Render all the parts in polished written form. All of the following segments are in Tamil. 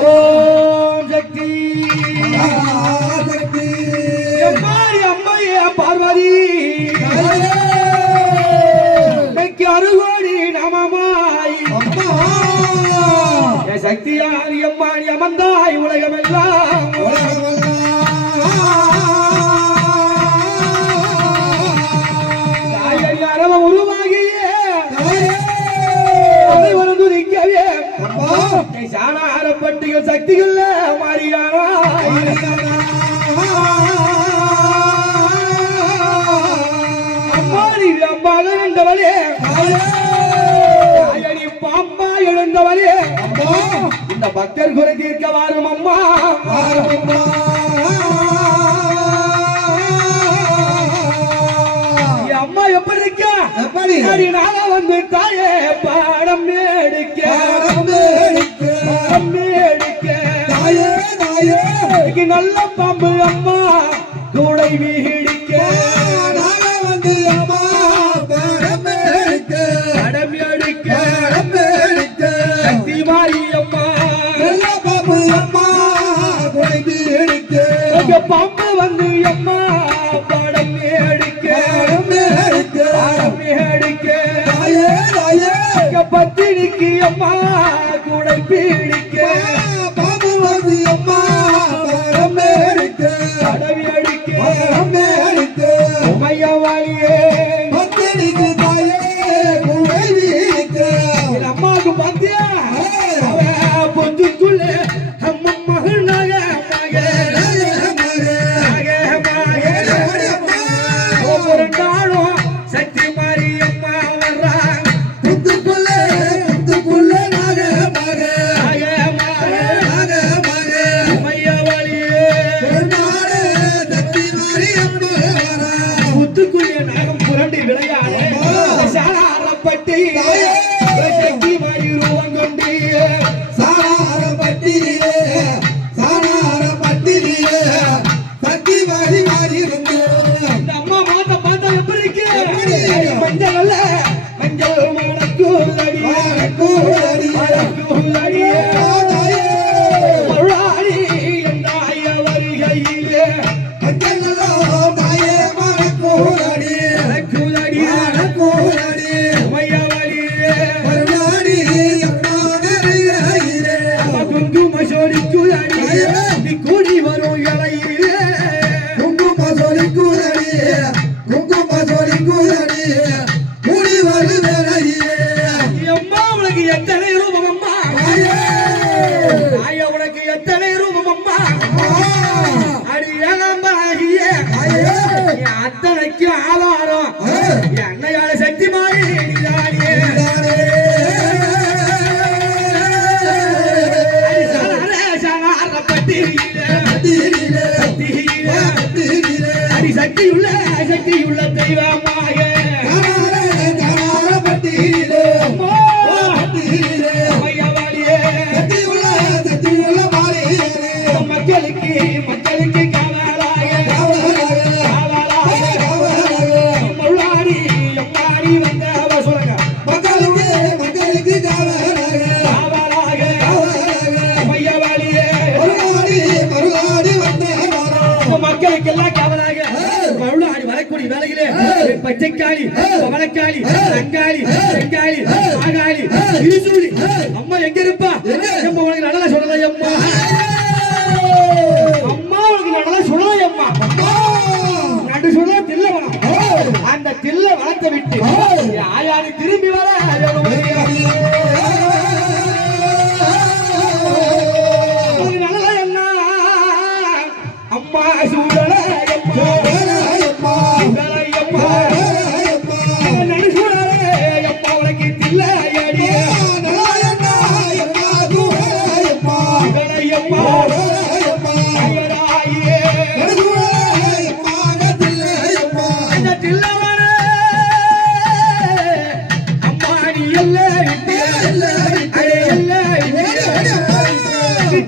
ஓம் சக்தி எம்மாரி அம்மையே பார்வதி அருகோடி நமமாய் சக்தியாரி அம்மாடி அமர்ந்தாய் உலகமெல்லாம் அரவம் உருவாகிய சாணாரப்பட்டிகள் சக்திகள் மாறியானா எழுந்தவளே பாம்பா எழுந்தவளே இந்த பக்தர் குறை தீர்க்க வாரும் அம்மா அம்மா எப்படி இருக்க எப்படி நாள வந்து தாயே பாடம் எடுக்க நல்ல பாம்பு அம்மா கூடை வீடிக்க வந்து அம்மா படம் எடுக்க சக்தி மாறி அம்மா நல்ல பாம்பு அம்மா கூடை வீடிக்க பாம்பு வந்து அம்மா படம் எடுக்க பத்தினிக்கு அம்மா கூடை பீடிக்க பாம்பு வந்து அம்மா அடவி அடிக்க உமையவாளியே பத்தினிக்கு தாயே கூடை வீடிக்க அம்மாவுக்கு பார்த்தியா பொஞ்சுக்குள்ள அம்மா மகள் ஒவ்வொரு நாளும் சக்தி மாறி அம்மா வர்றாங்க முத்துக்குள்ள நாகம் புரண்டி விளையாடு சாரப்பட்டி சக்தி மாறி ரூபம் கொண்டு சாரப்பட்டியிலே சக்தி மாறி மாறி வந்து இந்த அம்மா பார்த்தா எப்படி இருக்கு மஞ்சள் அல்ல மஞ்சள் மணக்கூலடி மருளாடி எந்தாய வருகையிலே கூடி வரும் இலையிலே குங்கும சொல்லி கூறடி கூடி வரும் வேலையிலே அம்மா உனக்கு எத்தனை ரூபம் அம்மா ஆய உனக்கு எத்தனை ரூபம் அம்மா அடி ஏகம்பாகிய அத்தனைக்கு ஆதாரம் என்னையால சக்தி மாறி சக்தியுள்ள தெய்வமாக மக்களுக்கு காவலாக முள்ளாடி எம்மாடி வந்த சொல்லுங்க மக்களுக்கு காவலாக மக்களுக்கெல்லாம் காவலாக மருளாடி வரக்கூடிய வேலையிலே பச்சைக்காளி பவளக்காளி தங்காளி செங்காளி ஆகாளி இருசூழி அம்மா எங்க இருப்பா அம்மா உனக்கு நல்லா சொல்லலாம் அம்மா அம்மா உனக்கு நல்லா சொல்லலாம் அம்மா நடு சொல்ல தில்ல வளம் அந்த தில்ல வளர்த்த விட்டு ஆயாடி திரும்பி வர நல்லா என்ன அம்மா சூழல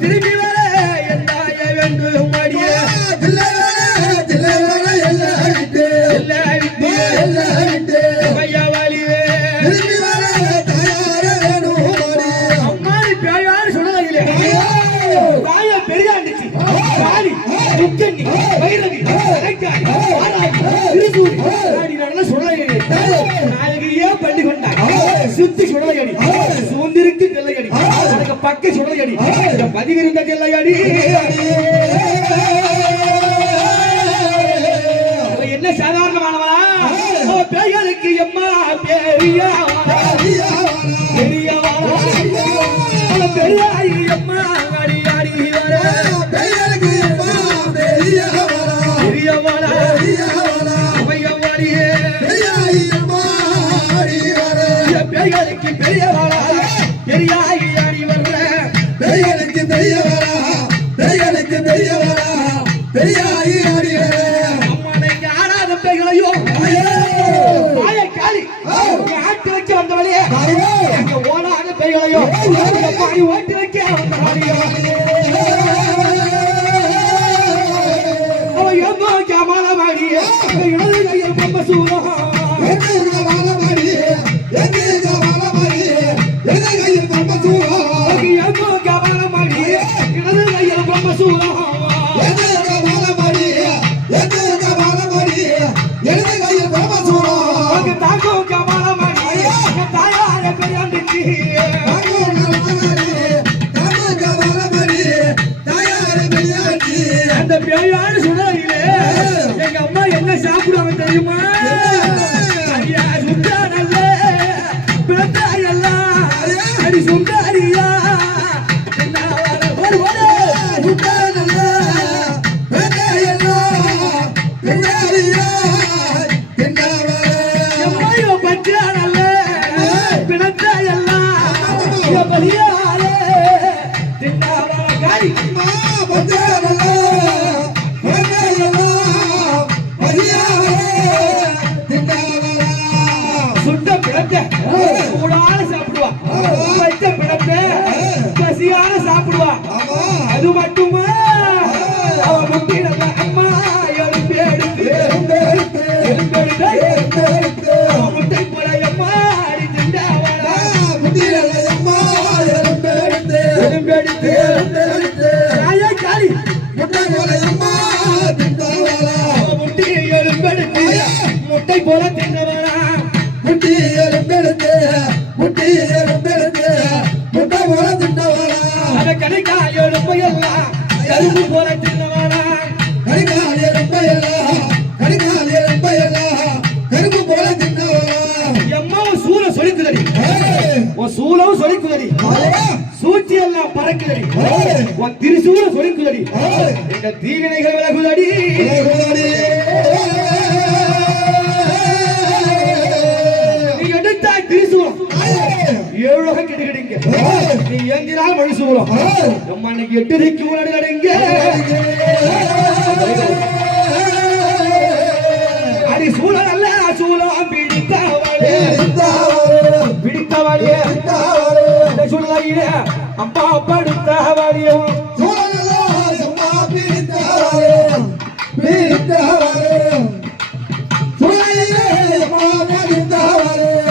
திரும்பி வர எந்தாய வேண்டும் அடிய தாயா பெரியாண்டிச்சு காளி முக்கண்ணி வைரவி கரைக்காரி பாலாஜி திருசூரி நாடி நடன சுடலையடி நாயகியே பள்ளி கொண்டாங்க சுத்தி சுடலையடி சுந்திருக்கு நெல்லையடி எனக்கு பக்க சுடலையடி பதிவிருந்த நெல்லையடி என்ன சாதாரணமானவளா பேய்களுக்கு எம்மா பெரியவாளா பெரியாயி அம்மா அடி அடி வர பெய்யலுக்கு அம்மா பெரியவாளா அம்மையவாடியே பெரியாயி அம்மா அடி வர பெய்யலுக்கு பெரியவாளா பெரியாயி அடி வர பெய்யலுக்கு பெரியவாளா பெய்யலுக்கு பெரியவாளா பெரியாயி அடி வர அம்மானை ஆடாத பெய்களையோ மாய காளி ஆட்டு வச்சு வந்த வழியே ஓடாத பெய்களையோ பாடி ஓட்டி வைக்க மாடிய இடது கையில் பொம்மை சூரம் இடது கையில் பொம்மை சூரம் தாக்கும் கமல மணி தாயார பெரியாண்டிச்சு அந்த பேயான சுடரிலே எங்க அம்மா என்ன சாப்பிடுவாங்க தெரியுமா ஐயா சுண்டா நல்ல பிறந்தாயெல்லாம் அடி சுண்டாரியா சுண்டா நல்ல பிறந்தாயெல்லாம் பிறந்தாரியா எம்மையோ பச்சா நல்ல பிறந்தாயெல்லாம் பலியாரே தின்னாவா காய் சுட்ட பிளத்த சூடான சாப்பிடுவா வைத்த பிளத்த பசியான சாப்பிடுவா அது மட்டுமா அவ முட்டி நம்ம அம்மா எலும்பு எடுத்து முட்டை போல அம்மா அடி திண்டாவா முட்டி அம்மா எலும்பு எடுத்து காளி முட்டை போல அம்மா திண்டாவா முட்டி எலும்பு எடுத்து முட்டை போல தின்னவளா முட்டி எலும்பெடுத்து முட்டை போல தின்னவளா அத கடைக்கா எலும்பு எல்லாம் கரும்பு போல தின்னவளா கடைக்கால் எலும்பு எல்லாம் கரும்பு போல தின்னவளா எம்மாவும் சூழ சொலிக்குதடி உன் சூழவும் சொலிக்குதடி சூழ்ச்சி எல்லாம் பறக்குதடி உன் திருசூழ சொலிக்குதடி எங்க தீவினைகள் விலகுதடி ஏழுலகம் கெடுகிடுங்க நீ ஏந்தினால் மொழி சூழம் நம்ம அன்னைக்கு 8 திக்கு முன்னாடி நடுங்க அடி சூழல் அல்ல சூழம் பிடித்தவளே சொல்லையில அம்மா படுத்தவளையும்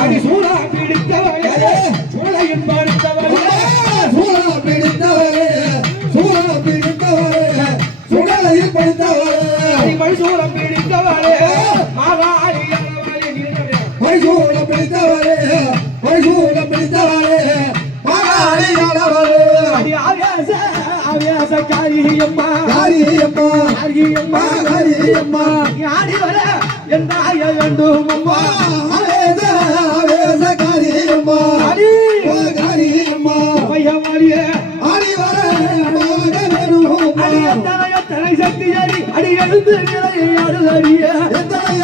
அடி சூழா பிடித்தவளே சூழையின் படுத்தவளே சுடலையில் படுத்தவளே மனுஷூலம் பிடித்தவளே மாகாளி மனுஷூலம் பிடித்தவளே மாகாளி ஆவேச காரியம்மா யாடி வர எந்தாய வேண்டும் அம்மா ஆவேச காரியம்மா மையமாளியே ஆடி வர எத்தனை சக்தி ஏறி அடி எழுந்து விளையாடுதறிய எத்தனை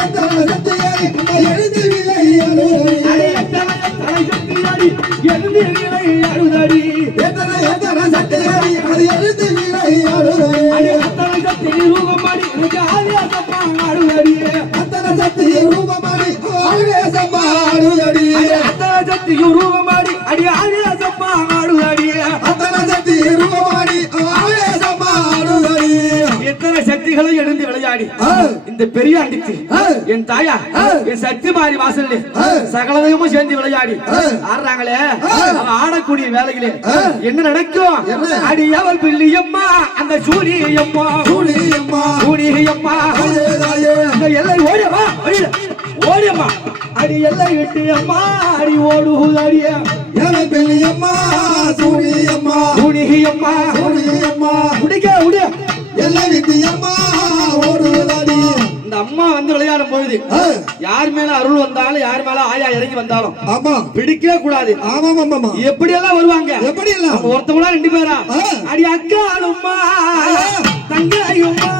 சக்தி ஏறி எழுந்து விளையாடுதறி எழுந்து விளையாடுதறி எத்தனை சக்தி ஏறி அது எழுந்து விளையாடுதறி அத்தனை சக்தி ரூபமாடி எனக்கு ஆவேசமா ஆடுதறி அத்தனை சக்தி ரூபமாடி ஆவேசமா ஆடுதறி அத்தனை சக்தி ரூபமாடி அடி ஆவேசமா ஆடுதறி அத்தனை சக்தி ரூபமாடி ஆவேசமா ஆடுதறி எத்தனை சக்திகளை எழுந்து விளையாடி இந்த பெரிய பெரியாண்டிச்சு என் தாயா என் சக்தி மாறி வாசல்ல சகலதையும் சேர்ந்து விளையாடி ஆடுறாங்களே அவன் ஆடக்கூடிய வேலைகளே என்ன நடக்கும் அடி அவள் பிள்ளையம்மா அந்த சூரியம்மா சூரியம்மா எல்லை ஓடியம்மா ஓடியம்மா அடி எல்லை விட்டு அம்மா அடி ஓடுதடிய அவள் பிள்ளையம்மா சூரியம்மா சூரியம்மா உடிக்க உடிய எல்லை விட்டு அம்மா ஓடுதடி. இந்த அம்மா வந்து விளையாடும் பொழுது யார் மேல அருள் வந்தாலும் யார் மேல ஆயா இறங்கி வந்தாலும் ஆமா பிடிக்கவே கூடாது. ஆமா எப்படி எல்லாம் வருவாங்க எப்படி எல்லாம் ஒருத்தவங்களா 2 பேரா அடி அக்கா அம்மா தங்கையும்மா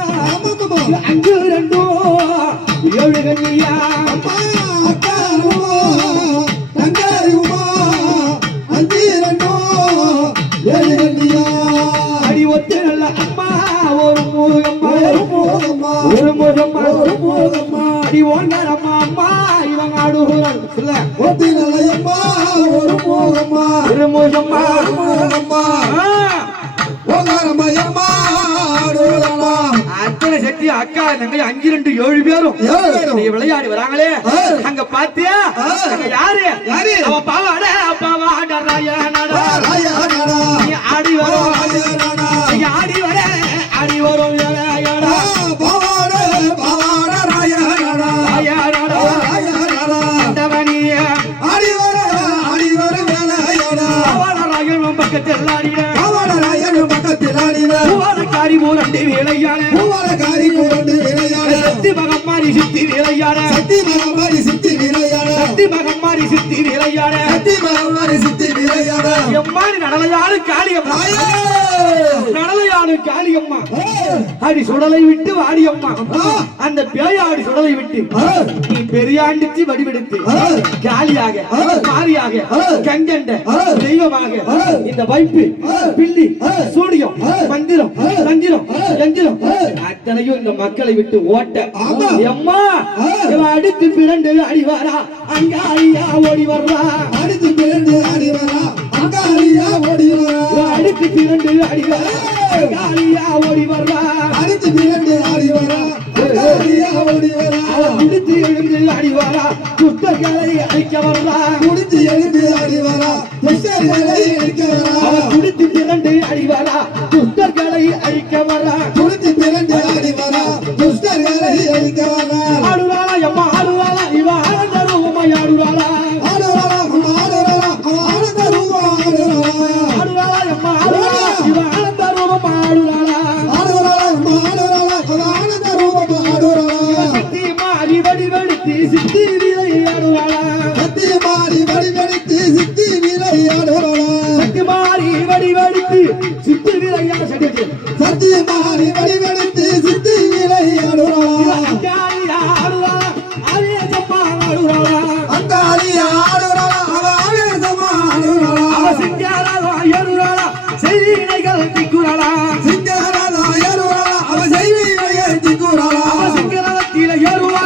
அங்கு 2 7 கண்ணியா அக்கா தங்கையும்மா அஞ்சு 2 7 கண்ணியா அடி ஒத்து நல்ல அம்மா ஒரு முகம்மா அடி ஓங்காரம்மா அம்மா இவன் ஆடுகிறான் சொல்ல ஒத்தி நல்லையம்மா ஒரு முகம்மா ஓங்காரம்மா அத்தனை சக்தி அக்கா தங்கை 5 2 7 பேரும் நீங்க விளையாடி வராங்களே அங்க பாத்தியா அங்க யாரு அவ பாவாட ராயனடா ஆடி வரும் ஆடி வர ஆடி வரும் பாவாட ராயனடா ஆடி வர வேலையடா ராயனும் பக்கத்தில் ஆடிய பக்கத்தில் ஆடின பூவாலக்காரி மூரண்டு வேலையான சக்தி மகம்மாரி சித்தி வேலையான எம்மாடி நடலையாடு காளியம்மா அடி சுடலை விட்டு வாடியம்மா அந்த பேயாடி சுடலை விட்டு நீ பெரியாண்டிச்சு வடிவெடுத்து காளியாக மாரியாக கங்கண்ட தெய்வமாக இந்த வைப்பு பில்லி சூடியம் மந்திரம் தந்திரம் எந்திரம் அத்தனையும் இந்த மக்களை விட்டு ஓட்ட எம்மா இவன் அடுத்து பிறண்டு அடிவாரா அங்காளியா ஓடி வர்றா அடுத்து பிறண்டு அடிவாரா அங்காளியா ஓடி வரா அடுத்து பிறண்டு அடிவாரா அங்காளியா ஓடி வர்றா அடுத்து பிறண்டு அடிவாரா அங்காளியா ஓடி வரா குடித்து எழுந்து அடிவாரா துஷ்டர்களை அழிக்க வர்றா குடித்து எழுந்து அடிவாரா துஷ்டர்களை அழிக்க வரா குடித்து பிறண்டு அடிவாரா துஷ்டர்களை அழிக்க வரா குடித்து பிறண்டு அடிவாரா துஷ்டர்களை அழிக்க வரா ஆடுவாளா எம்மா ஆடுவாளா இவ ஆனந்த ரூபமாய் ஆடுவாளா ஆடுவாளா ஆனந்த ரூபம் ஆடுவாளா எம்மா ஆடுவாளா இவ ஆனந்த ரூபம் ஆடுவாளா ஆனந்த ரூபம் ஆடுவாளா சக்தி மாறி வடிவெடுத்து சித்தி விளையாடுவாளா சக்தி மாறி வடிவெடுத்து சித்தி விளையாடுவாளா சக்தி மாறி வடிவெடுத்து சித்தி விளையாட சக்தி மாறி வடிவெடுத்து சித்தி விளையாடுவாளா அங்காளியா ஆடுவாளா ஆவேசமா ஆடுவாளா அங்காளியா ஆடுவாளா அவ ஆவேசமா ஆடுவாளா அவ சிங்காரா ஏறுவாளா செய்திகள் திக்குறாளா சிங்காரா ஏறுவாளா அவ செய்திகள் திக்குறாளா அவ சிங்கரத்தில ஏறுவாளா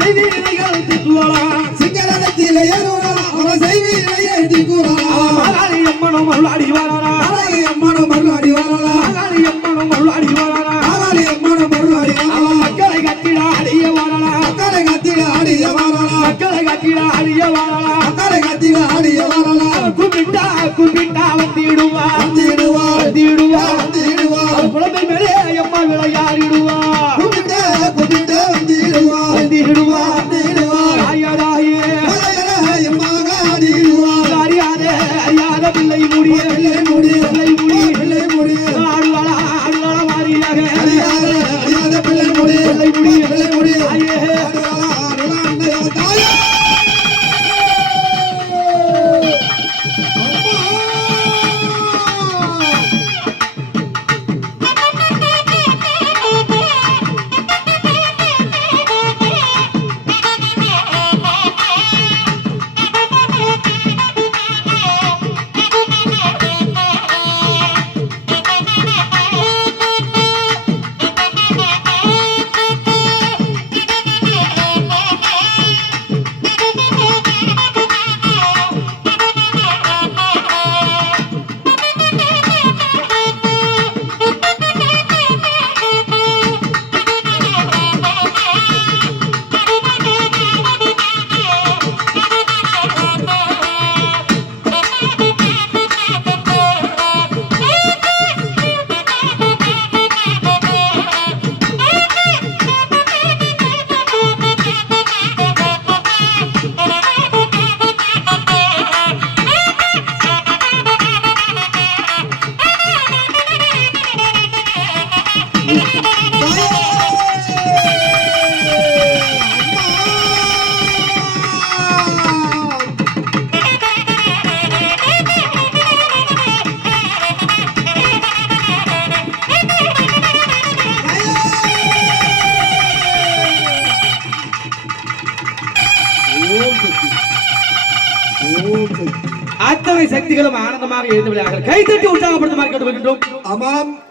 செய்திகள் திக்குறாளா சிங்கரத்தில ஏறுவாளா அவ செய்திகள் திக்குறாளா மகாளி அம்மனும் அருளாடி வாராளா மகாளி அம்மனும் அருளாடி வாராளா மகாளி அம்மனும் அருளாடி வாராளா மகாளி அம்மனும் அருளாடி வாராளா மக்களை கட்டிட அடிய வாராளா மக்களை கத்திட ஆடிய வாராளா மக்களை கட்டிட அடிய வாராளா மக்களை கத்திட ஆடிய வாராளா கும்பிட்டா வந்திடுவா வந்திடுவா வந்திடுவா வந்திடுவா குழந்தை மேலே அம்மா விளையாடிடுவா கும்பிட்டு வந்திடுவா வந்திடுவா வந்திடுவா ஆயராயே எம்மாக ஆடிடுவா அறியாத பிள்ளை முடிய பிள்ளை முடி ஆடுவாளா மாறியாக அறியாத பிள்ளை முடி ஐயே தாயே ஓம் சக்தி. அத்தனை சக்திகளும் ஆனந்தமாக எழுந்து விளையாடுங்கள். கைத்தட்டி உற்சாகப்படுத்துமாறு கேட்டுக்கொள்கின்றோம். ஆமாம்.